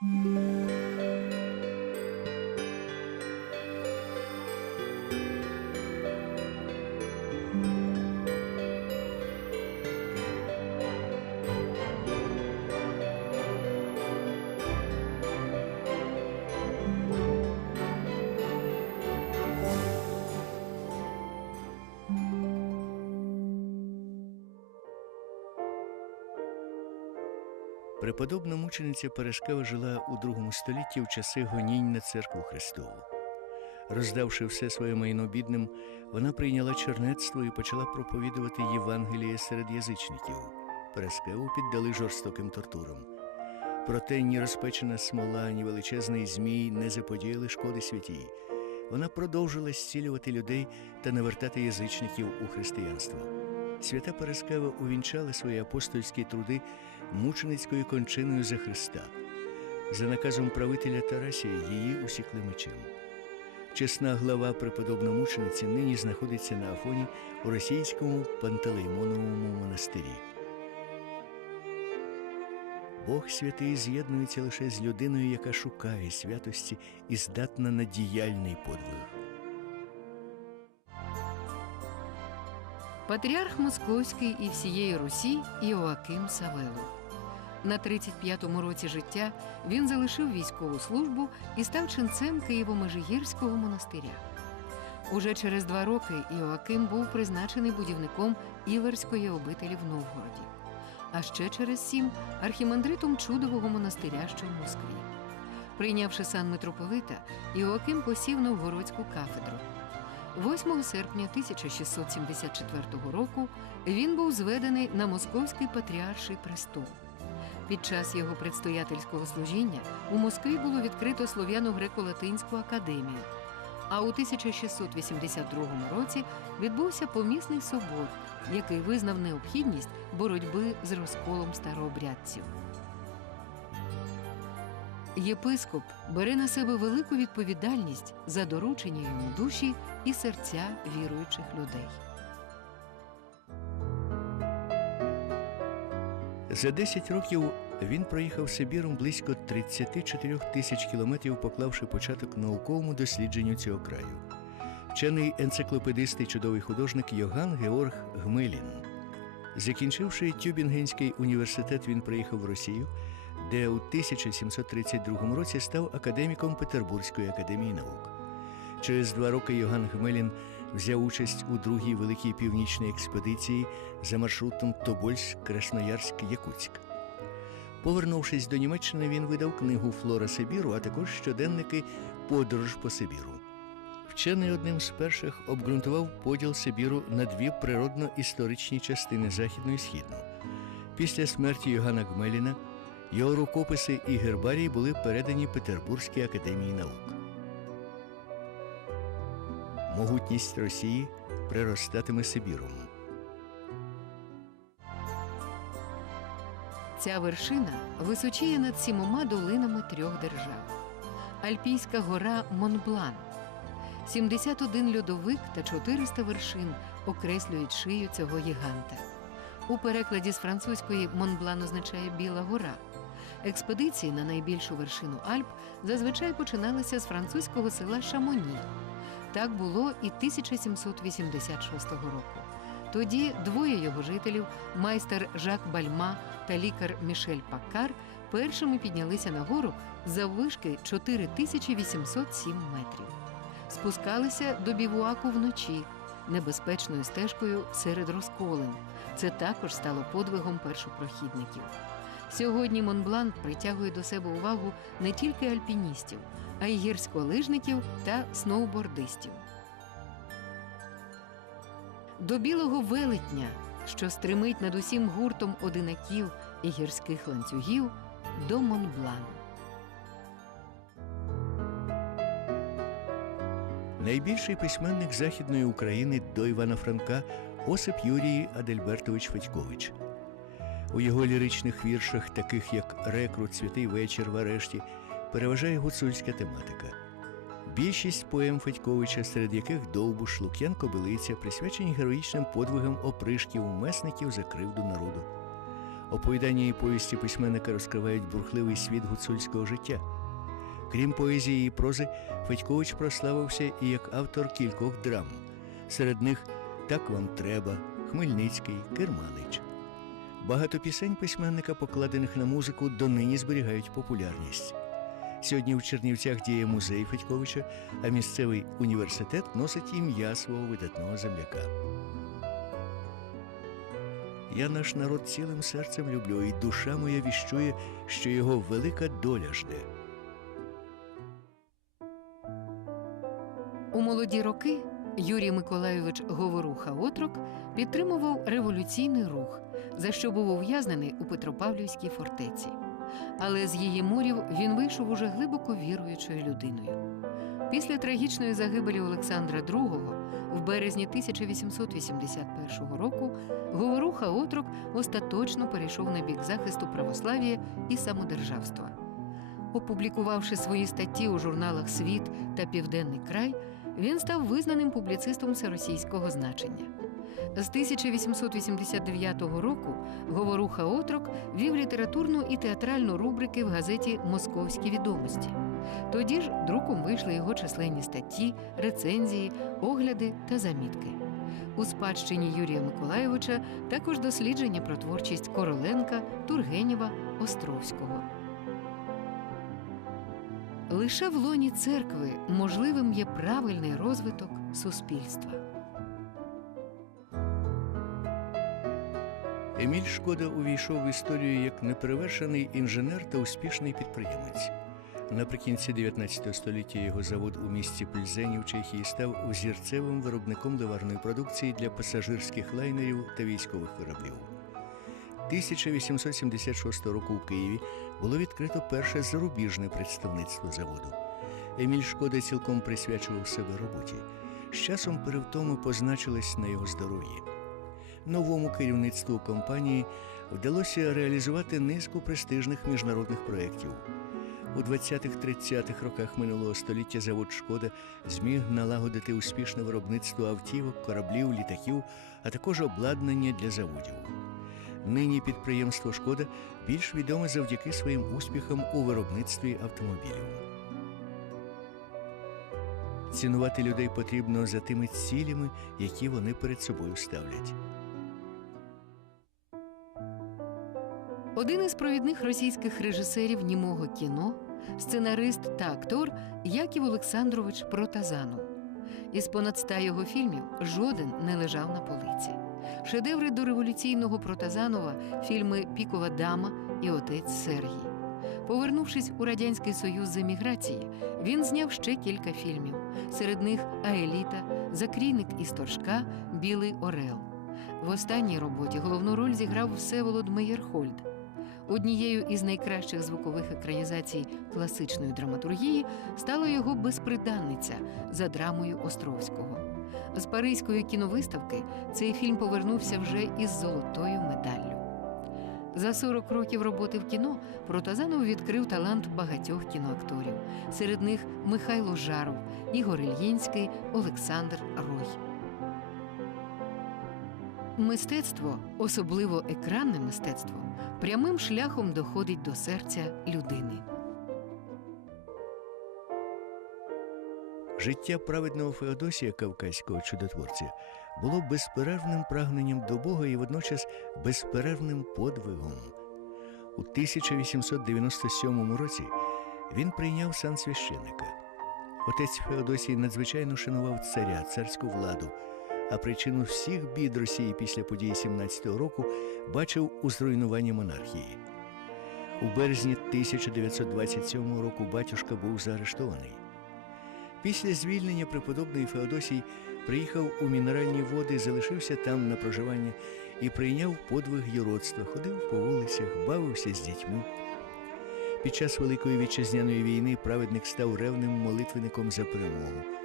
Música Преподобна мучениця Парашкева жила у другому столітті в часи гонінь на церкву Христову. Роздавши все своє майно бідним, вона прийняла чернецтво і почала проповідувати Євангеліє серед язичників. Параскеву піддали жорстоким тортурам. Проте ні розпечена смола, ні величезний змій не заподіяли шкоди святій. Вона продовжила зцілювати людей та навертати язичників у християнство. Свята Параскева увінчала свої апостольські труди мученицькою кончиною за Христа. За наказом правителя Тарасія її усікли мечем. Чесна глава преподобномучениці нині знаходиться на Афоні у російському Пантелеймоновому монастирі. Бог святий з'єднується лише з людиною, яка шукає святості і здатна на діяльний подвиг. Патріарх Московський і всієї Русі Іоаким Савелу. На 35-му році життя він залишив військову службу і став ченцем Києво-Межигірського монастиря. Уже через два роки Іоаким був призначений будівником Іверської обителі в Новгороді, а ще через сім архімандритом чудового монастиря, що в Москві. Прийнявши сан митрополита, Іоаким посів Новгородську кафедру. 8 серпня 1674 року він був зведений на московський патріарший престол. Під час його предстоятельського служіння у Москві було відкрито Слов'яно-греко-латинську академію. А у 1682 році відбувся помісний собор, який визнав необхідність боротьби з розколом старообрядців. Єпископ бере на себе велику відповідальність за доручення йому душі і серця віруючих людей. За 10 років він проїхав Сибіром близько 34 тисяч кілометрів, поклавши початок науковому дослідженню цього краю. Вчений енциклопедист і чудовий художник Йоган Георг Гмилін. Закінчивши Тюбінгенський університет, він приїхав в Росію, де у 1732 році став академіком Петербурзької академії наук. Через два роки Йоган Гмелін взяв участь у другій великій північній експедиції за маршрутом Тобольськ, Красноярськ, Якутськ. Повернувшись до Німеччини, він видав книгу Флора Сибіру, а також щоденники Подорож по Сибіру. Вчений одним з перших обґрунтував поділ Сибіру на дві природно-історичні частини західну і східну. Після смерті Йогана Гмеліна його рукописи і гербарії були передані Петербурзькій академії наук. Могутність Росії приростатиме Сибіром. Ця вершина височіє над сімома долинами трьох держав. Альпійська гора Монблан. 71 льодовик та 400 вершин окреслюють шию цього гіганта. У перекладі з французької Монблан означає Біла гора. Експедиції на найбільшу вершину Альп зазвичай починалися з французького села Шамоні. Так було і 1786 року. Тоді двоє його жителів, майстер Жак Бальма та лікар Мішель Паккар, першими піднялися на гору заввишки 4807 метрів. Спускалися до бівуаку вночі небезпечною стежкою серед розколин. Це також стало подвигом першопрохідників. Сьогодні Монблан притягує до себе увагу не тільки альпіністів, а й гірськолижників та сноубордистів. До білого велетня, що стримить над усім гуртом одинаків і гірських ланцюгів, до Монблану. Найбільший письменник Західної України до Івана Франка Осип Юрій Адельбертович Федькович. У його ліричних віршах, таких як Рекрут, Святий вечір в арешті, переважає гуцульська тематика. Більшість поем Федьковича, серед яких Довбуш, Лук'ян Кобилиця, присвячені героїчним подвигам опришків, месників за кривду народу. Оповідання і повісті письменника розкривають бурхливий світ гуцульського життя. Крім поезії і прози, Федькович прославився і як автор кількох драм. Серед них Так вам треба, Хмельницький, Керманич. Багато пісень письменника, покладених на музику, донині зберігають популярність. Сьогодні в Чернівцях діє музей Федьковича, а місцевий університет носить ім'я свого видатного земляка. Я наш народ цілим серцем люблю, і душа моя віщує, що його велика доля жде. У молоді роки Юрій Миколайович Говоруха Отрок підтримував революційний рух, за що був ув'язнений у Петропавлівській фортеці. Але з її мурів він вийшов уже глибоко віруючою людиною. Після трагічної загибелі Олександра II в березні 1881 року Говоруха Отрок остаточно перейшов на бік захисту православ'я і самодержавства. Опублікувавши свої статті у журналах Світ та Південний край, він став визнаним публіцистом всеросійського значення. З 1889 року Говоруха Отрок вів літературну і театральну рубрики в газеті Московські відомості. Тоді ж друком вийшли його численні статті, рецензії, огляди та замітки. У спадщині Юрія Миколайовича також дослідження про творчість Короленка, Тургенєва, Островського. Лише в лоні церкви можливим є правильний розвиток суспільства. Еміль Шкода увійшов в історію як неперевершений інженер та успішний підприємець. Наприкінці 19 століття його завод у місті Пльзені в Чехії став взірцевим виробником ливарної продукції для пасажирських лайнерів та військових кораблів. 1876 року у Києві було відкрито перше зарубіжне представництво заводу. Еміль Шкода цілком присвячував себе роботі. З часом перевтоми позначились на його здоров'ї. Новому керівництву компанії вдалося реалізувати низку престижних міжнародних проєктів. У 20-30-х роках минулого століття завод Шкода зміг налагодити успішне виробництво автівок, кораблів, літаків, а також обладнання для заводів. Нині підприємство Шкода більш відоме завдяки своїм успіхам у виробництві автомобілів. Цінувати людей потрібно за тими цілями, які вони перед собою ставлять. Один із провідних російських режисерів німого кіно, сценарист та актор Яків Олександрович Протазанов. Із понад ста його фільмів жоден не лежав на полиці. Шедеври дореволюційного Протазанова фільми Пікова дама і Отець Сергій. Повернувшись у Радянський Союз з еміграції, він зняв ще кілька фільмів. Серед них Аеліта, Закрійник із Торжка, Білий Орел. В останній роботі головну роль зіграв Всеволод Мейєрхольд. Однією із найкращих звукових екранізацій класичної драматургії стала його безприданниця за драмою Островського. З Паризької кіновиставки цей фільм повернувся вже із золотою медаллю. За 40 років роботи в кіно Протазанов відкрив талант багатьох кіноакторів. Серед них Михайло Жаров, Ігор Ільїнський, Олександр Рой. Мистецтво, особливо екранне мистецтво, прямим шляхом доходить до серця людини. Життя праведного Феодосія Кавказького чудотворця було безперервним прагненням до Бога і водночас безперервним подвигом. У 1897 році він прийняв сан священика. Отець Феодосій надзвичайно шанував царя, царську владу, а причину всіх бід Росії після подій 17-го року бачив у зруйнуванні монархії. У березні 1927 року батюшка був заарештований. Після звільнення преподобний Феодосій приїхав у мінеральні води, залишився там на проживання і прийняв подвиг юродства, ходив по вулицях, бавився з дітьми. Під час Великої вітчизняної війни праведник став ревним молитвенником за перемогу.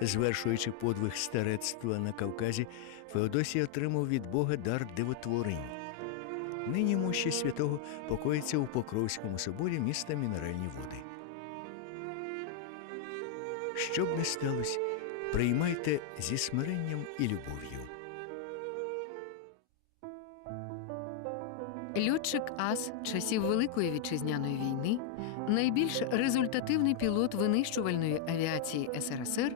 Звершуючи подвиг старецтва на Кавказі, Феодосій отримав від Бога дар дивотворень. Нині мощі святого покоїться у Покровському соборі міста Мінеральні води. Що б не сталося, приймайте зі смиренням і любов'ю. Льотчик Ас часів Великої вітчизняної війни, найбільш результативний пілот винищувальної авіації СРСР,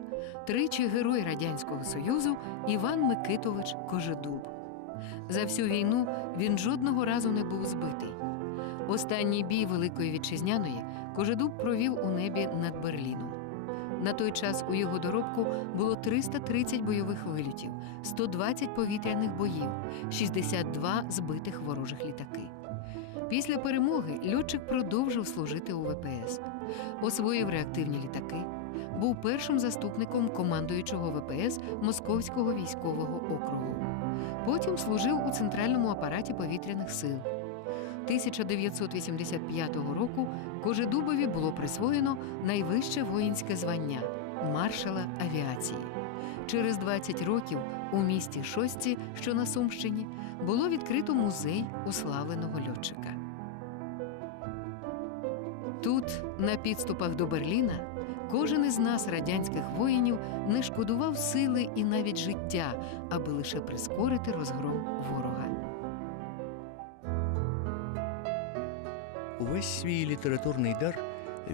тричі герой Радянського Союзу Іван Микитович Кожедуб. За всю війну він жодного разу не був збитий. Останній бій Великої вітчизняної Кожедуб провів у небі над Берліном. На той час у його доробку було 330 бойових вильотів, 120 повітряних боїв, 62 збитих ворожих літаки. Після перемоги льотчик продовжив служити у ВПС, освоїв реактивні літаки, був першим заступником командуючого ВПС Московського військового округу. Потім служив у центральному апараті повітряних сил. 1985 року Кожедубові було присвоєно найвище воїнське звання маршала авіації. Через 20 років у місті Шості, що на Сумщині, було відкрито музей уславленого льотчика. Тут, на підступах до Берліна, кожен із нас, радянських воїнів, не шкодував сили і навіть життя, аби лише прискорити розгром ворога. Увесь свій літературний дар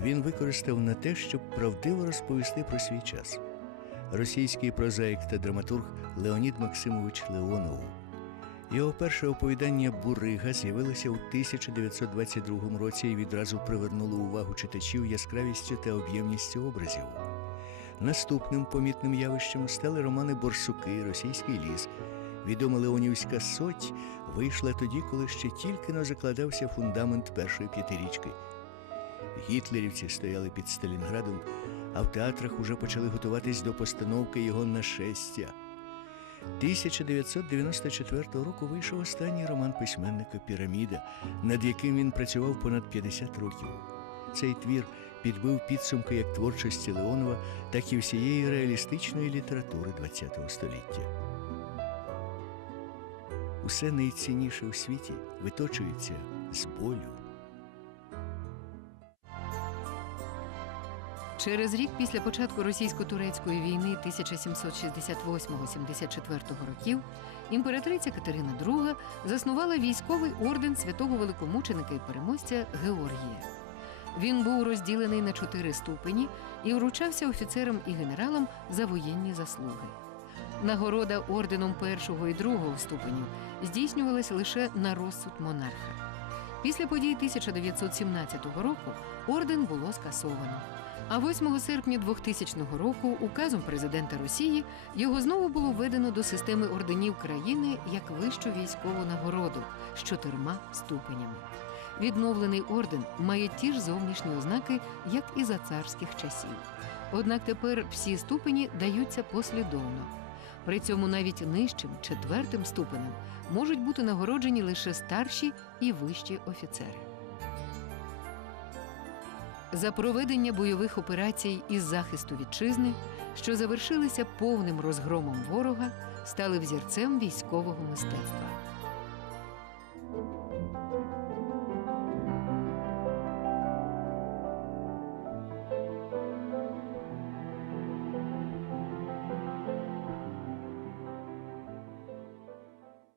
він використав на те, щоб правдиво розповісти про свій час. Російський прозаїк та драматург Леонід Максимович Леонов. Його перше оповідання Бурига з'явилося у 1922 році і відразу привернуло увагу читачів яскравістю та об'ємністю образів. Наступним помітним явищем стали романи Борсуки, Російський ліс. Відома Леонівська соть вийшла тоді, коли ще тільки но закладався фундамент першої п'ятирічки. Гітлерівці стояли під Сталінградом, а в театрах уже почали готуватись до постановки його нашестя. 1994 року вийшов останній роман письменника Піраміда, над яким він працював понад 50 років. Цей твір підбив підсумки як творчості Леонова, так і всієї реалістичної літератури ХХ століття. Усе найцінніше у світі виточується з болю. Через рік після початку російсько-турецької війни 1768-74 років імператриця Катерина II заснувала військовий орден святого великомученика і переможця Георгія. Він був розділений на чотири ступені і вручався офіцерам і генералам за воєнні заслуги. Нагорода орденом першого і другого ступенів здійснювалась лише на розсуд монарха. Після подій 1917 року орден було скасовано. А 8 серпня 2000 року указом президента Росії його знову було введено до системи орденів країни як вищу військову нагороду з чотирма ступенями. Відновлений орден має ті ж зовнішні ознаки, як і за царських часів. Однак тепер всі ступені даються послідовно. При цьому навіть нижчим четвертим ступенем можуть бути нагороджені лише старші і вищі офіцери. За проведення бойових операцій із захисту вітчизни, що завершилися повним розгромом ворога, стали взірцем військового мистецтва.